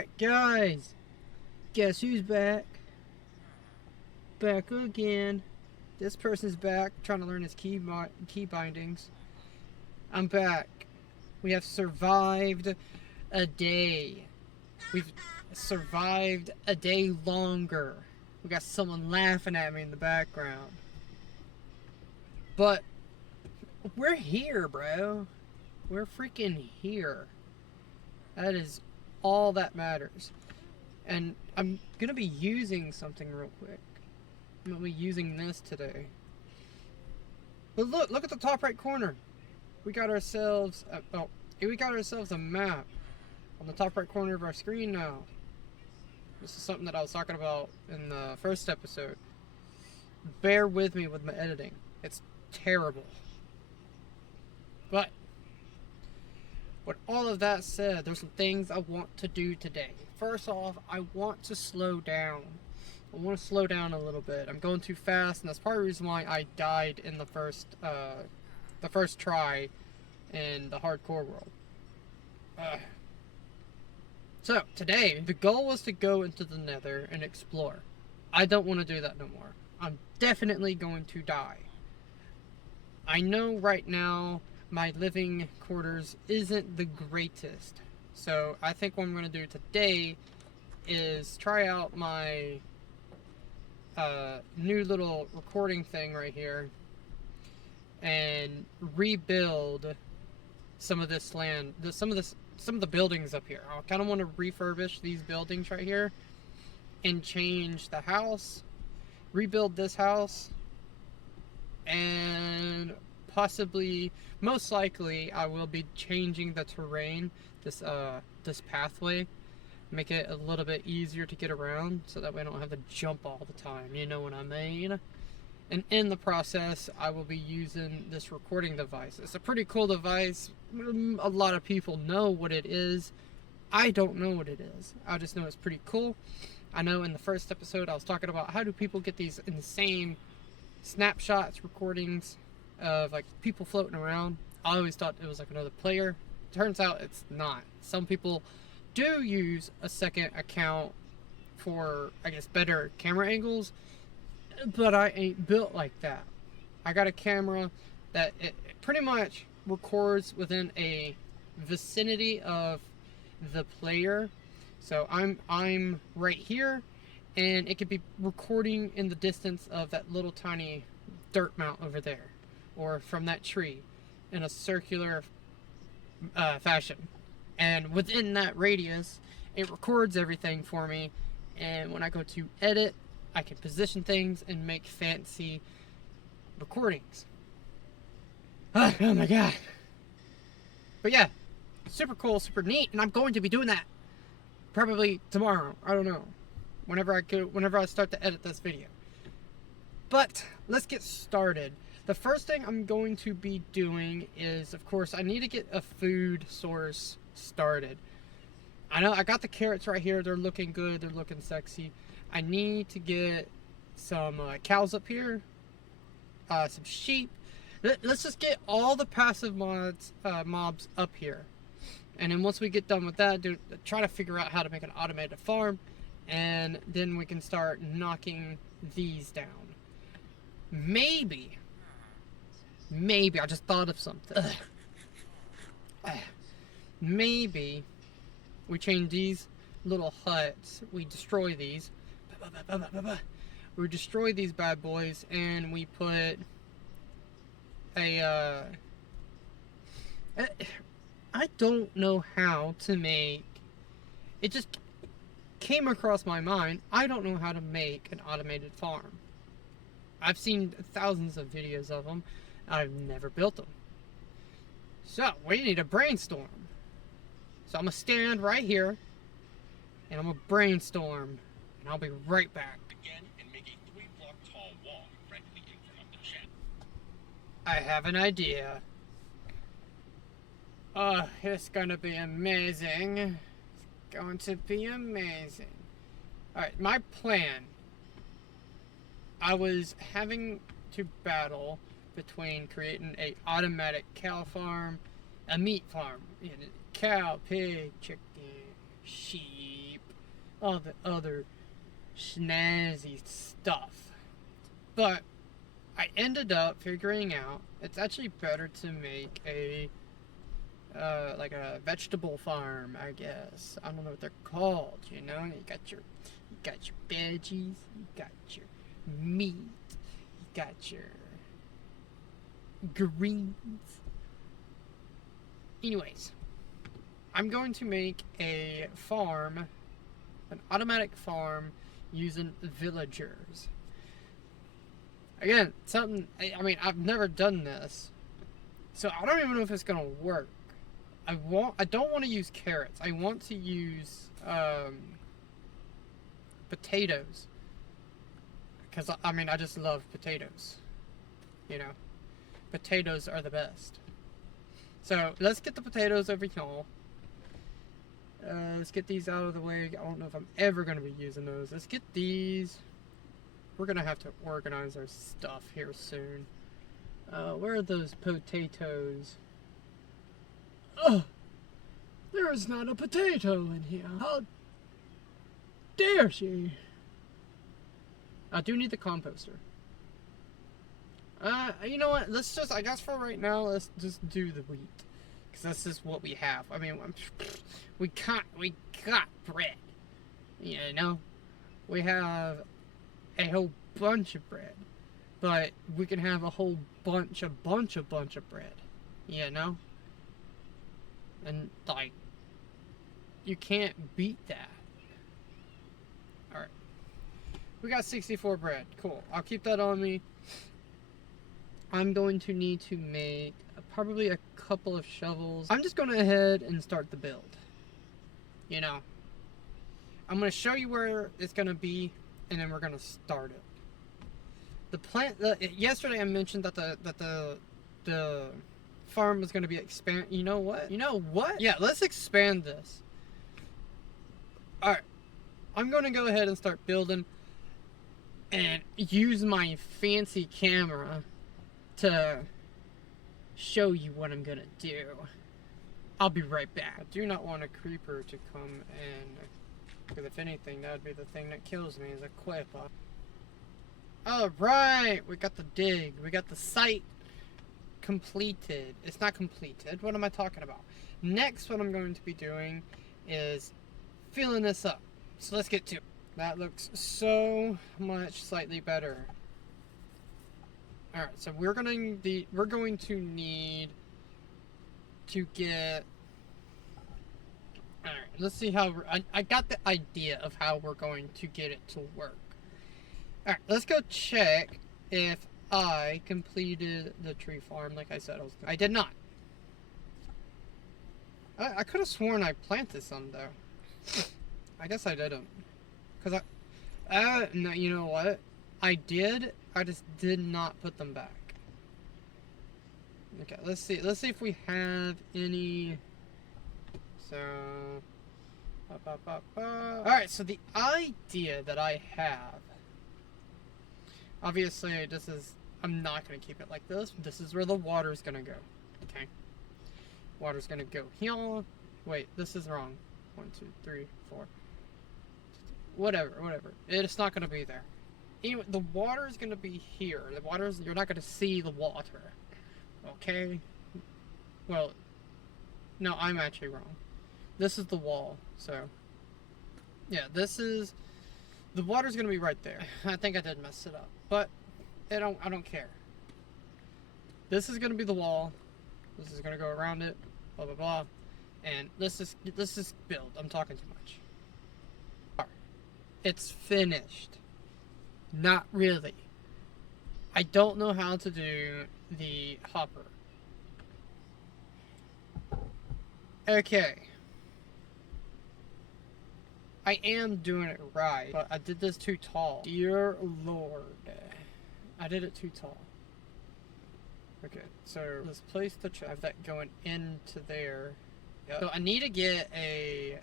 Alright, guys. Guess who's back? Back again. This person's back, trying to learn his key bindings. I'm back. We have survived a day. We've survived a day longer. We got someone laughing at me in the background. But we're here, bro. We're freaking here. That is all that matters. And I'm gonna be using something real quick. I'm gonna be using this today. But look at the top right corner. We got ourselves a map on the top right corner of our screen now. This is something that I was talking about in the first episode. Bear with me with my editing. It's terrible. But with all of that said, there's some things I want to do today. First off, I want to slow down. I want to slow down a little bit. I'm going too fast, and that's part of the reason why I died in the first try in the hardcore world. So today, the goal was to go into the Nether and explore. I don't want to do that no more. I'm definitely going to die. I know right now my living quarters isn't the greatest. So I think what I'm going to do today is try out my new little recording thing right here and rebuild some of this land, some of the buildings up here. I kind of want to refurbish these buildings right here and change the house, rebuild this house, and possibly, most likely, I will be changing the terrain, this pathway, make it a little bit easier to get around, so that way I don't have to jump all the time, you know what I mean? And in the process, I will be using this recording device. It's a pretty cool device. A lot of people know what it is. I don't know what it is. I just know it's pretty cool. I know in the first episode I was talking about how do people get these insane snapshots, recordings of like people floating around. I always thought it was like another player. Turns out it's not. Some people do use a second account for, I guess, better camera angles, but I ain't built like that. I got a camera that it pretty much records within a vicinity of the player. So I'm right here, and it could be recording in the distance of that little tiny dirt mound over there, or from that tree, in a circular fashion. And within that radius, it records everything for me, and when I go to edit, I can position things and make fancy recordings. Oh my god. But yeah, super cool, super neat, and I'm going to be doing that probably tomorrow. I don't know. Whenever I start to edit this video. But let's get started. The first thing I'm going to be doing is, of course, I need to get a food source started. I know I got the carrots right here. They're looking good. They're looking sexy. I need to get some cows up here, some sheep. Let's just get all the passive mobs up here. And then once we get done with that, try to figure out how to make an automated farm. And then we can start knocking these down. Maybe, I just thought of something. Maybe we change these little huts. We destroy these. We destroy these bad boys, and we put a I don't know how to make it. Just came across my mind. I don't know how to make an automated farm. I've seen thousands of videos of them. I've never built them. So we need to brainstorm. So I'm gonna stand right here and I'm gonna brainstorm, and I'll be right back. Again, and make a 3-block tall wall directly in front of the shed. I have an idea. Oh, it's gonna be amazing. It's going to be amazing. Alright, my plan. I was having to battle between creating a automatic cow farm, a meat farm, cow, pig, chicken, sheep, all the other snazzy stuff. But I ended up figuring out it's actually better to make a like a vegetable farm, I guess. I don't know what they're called, you know? You got your veggies, you got your meat, you got your greens. Anyways, I'm going to make a farm, an automatic farm using villagers. Again, something, I mean, I've never done this, so I don't even know if it's gonna work. I don't want to use carrots. I want to use potatoes, because I mean, I just love potatoes. You know, potatoes are the best. So let's get the potatoes over here. Let's get these out of the way. I don't know if I'm ever going to be using those. Let's get these. We're going to have to organize our stuff here soon. Where are those potatoes? Oh, there is not a potato in here. How dare she? I do need the composter. You know what? Let's just, I guess for right now, let's just do the wheat. Because that's just what we have. I mean, we got bread. You know? We have a whole bunch of bread. But we can have a whole bunch of bread. You know? And, like, you can't beat that. Alright. We got 64 bread. Cool. I'll keep that on me. I'm going to need to make probably a couple of shovels. I'm just going to ahead and start the build. You know, I'm going to show you where it's going to be, and then we're going to start it. The plant. Yesterday I mentioned that the farm was going to be expand. You know what? You know what? Yeah, let's expand this. All right, I'm going to go ahead and start building, and use my fancy camera to show you what I'm gonna do. I'll be right back. I do not want a creeper to come in, because if anything, that would be the thing that kills me, is a creeper. Alright, we got the dig. We got the site completed. It's not completed. What am I talking about? Next, what I'm going to be doing is filling this up. So let's get to it. That looks so much slightly better. Alright, so we're going to need to get... Alright, let's see how... I got the idea of how we're going to get it to work. Alright, let's go check if I completed the tree farm like I said I was going to. I did not. I could have sworn I planted some, though. I guess I didn't. Because no, you know what? I did... I just did not put them back. Okay, let's see. Let's see if we have any. So, alright, so the idea that I have, obviously this is, I'm not going to keep it like this. This is where the water's going to go. Okay. Water's going to go here. Wait, this is wrong. 1, 2, 3, 4. Whatever. It's not going to be there. Anyway, the water is going to be here. The water's, you're not going to see the water. Okay? Well, no, I'm actually wrong. This is the wall, so. Yeah, this is, the water's going to be right there. I think I did mess it up, but I don't care. This is going to be the wall. This is going to go around it, blah, blah, blah. And let's just build. I'm talking too much. It's finished. Not really. I don't know how to do the hopper. Okay. I am doing it right, but I did this too tall. Dear Lord. I did it too tall. Okay, so let's place the have that going into there. Yep. So I need to get a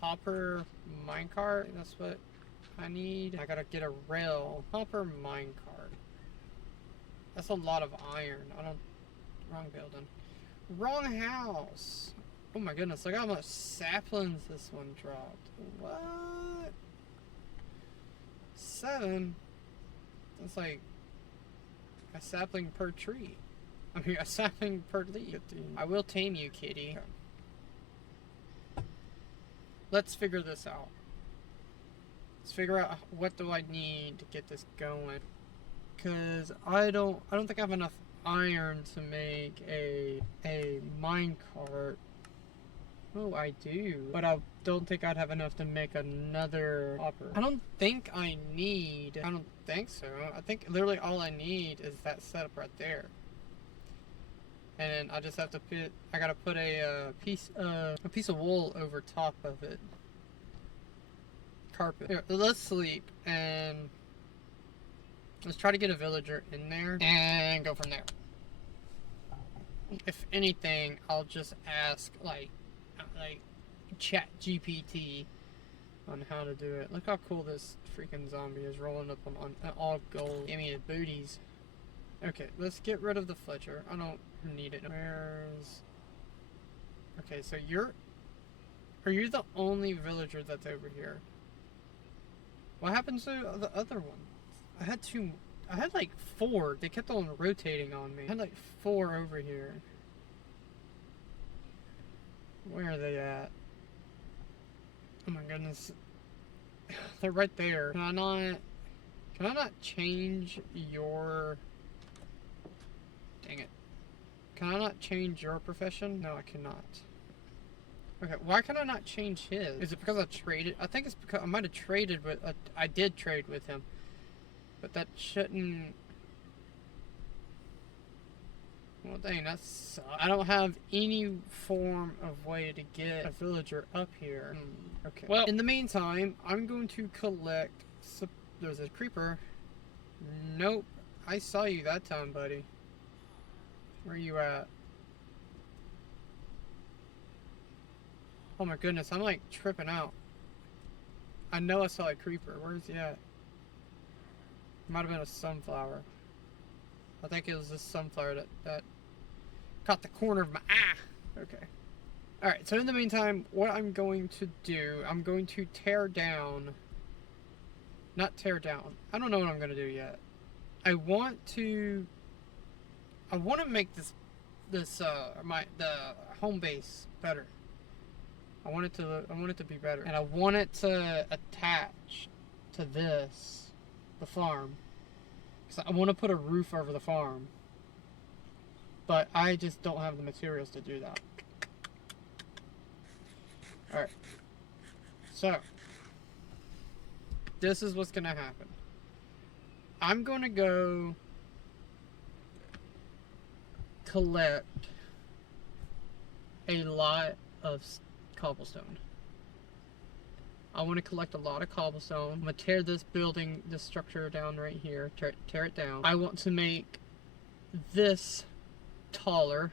hopper minecart. That's what I need. I gotta get a rail. Hopper minecart. That's a lot of iron. Wrong building. Wrong house. Oh my goodness, look how much saplings this one dropped. What? 7? That's like a sapling per tree. I mean, a sapling per leaf. I will tame you, kitty. Let's figure this out. Let's figure out what do I need to get this going. Cause I don't think I have enough iron to make a minecart. Oh, I do. But I don't think I'd have enough to make another hopper. I don't think so. I think literally all I need is that setup right there. And I just have to I gotta put a piece of wool over top of it. Carpet. Here, let's sleep and let's try to get a villager in there and go from there. If anything, I'll just ask like chat GPT on how to do it. Look how cool this freaking zombie is rolling up on all gold. Give me his booties. Okay, let's get rid of the Fletcher. I don't need it. Where's... Okay, so are you the only villager that's over here? What happened to the other ones? I had like 4. They kept on rotating on me. I had like 4 over here. Where are they at? Oh my goodness. They're right there. Can I not change your... Dang it. Can I not change your profession? No, I cannot. Okay, why can I not change his? Is it because I traded? I think it's because I might have traded with... I did trade with him. But that shouldn't... Well, dang, that's... I don't have any form of way to get a villager up here. Okay. Well, in the meantime, I'm going to collect... There's a creeper. Nope. I saw you that time, buddy. Where are you at? Oh my goodness, I'm like tripping out. I know I saw a creeper. Where's he at? Might have been a sunflower. I think it was this sunflower that caught the corner of my eye. Okay. Alright, so in the meantime, what I'm going to do, I'm going to tear down... Not tear down. I don't know what I'm going to do yet. I want to make the home base better. I want it to be better. And I want it to attach to this, the farm. Because I want to put a roof over the farm. But I just don't have the materials to do that. Alright. So, this is what's going to happen. I'm going to go collect a lot of cobblestone. I want to collect a lot of cobblestone. I'm going to tear this structure down right here. Tear it down. I want to make this taller.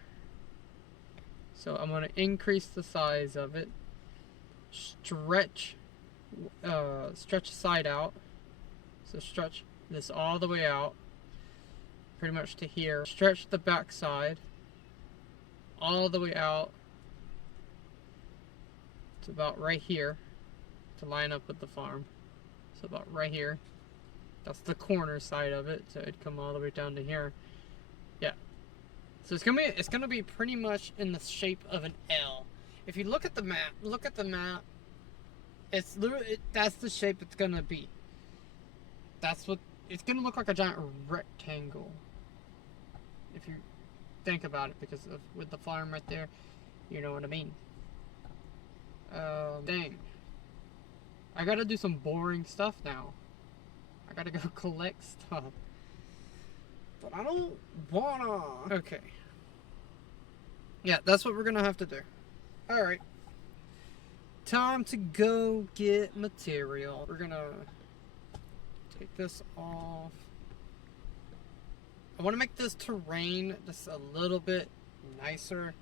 So I'm going to increase the size of it. Stretch the side out. So stretch this all the way out. Pretty much to here. Stretch the back side all the way out to about right here to line up with the farm. So about right here. That's the corner side of it. So it'd come all the way down to here. Yeah. So it's gonna be pretty much in the shape of an L. If you look at the map, it's literally that's the shape it's gonna be. That's what it's gonna look like, a giant rectangle. If you think about it, because with the farm right there, you know what I mean. Dang. I gotta do some boring stuff now. I gotta go collect stuff. But I don't wanna. Okay. Yeah, that's what we're gonna have to do. Alright. Time to go get material. We're gonna take this off. I want to make this terrain just a little bit nicer.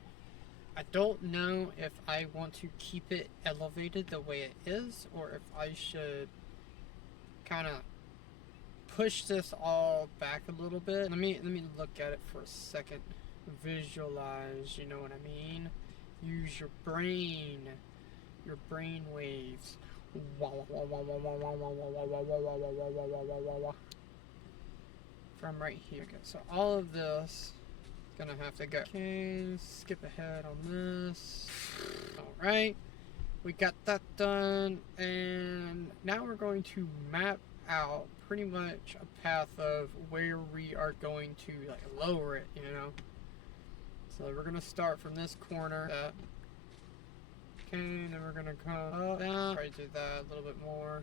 I don't know if I want to keep it elevated the way it is, or if I should kind of push this all back a little bit. Let me look at it for a second. Visualize, you know what I mean? Use your brain. Your brain waves. From right here. Okay, so all of this is gonna have to go. Okay, skip ahead on this. Alright. We got that done, and now we're going to map out pretty much a path of where we are going to like lower it, you know. So we're gonna start from this corner. Okay, and then we're gonna come up. Try to do that a little bit more.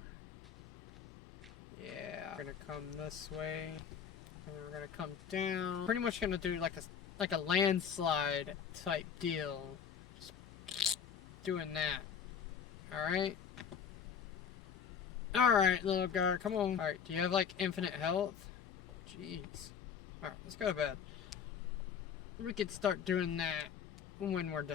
Yeah, we're gonna come this way, and then we're gonna come down. Pretty much gonna do like a landslide type deal. Just doing that. Alright. Alright, little guy, come on. Alright, do you have like infinite health? Jeez. Alright, let's go to bed. We could start doing that when we're done.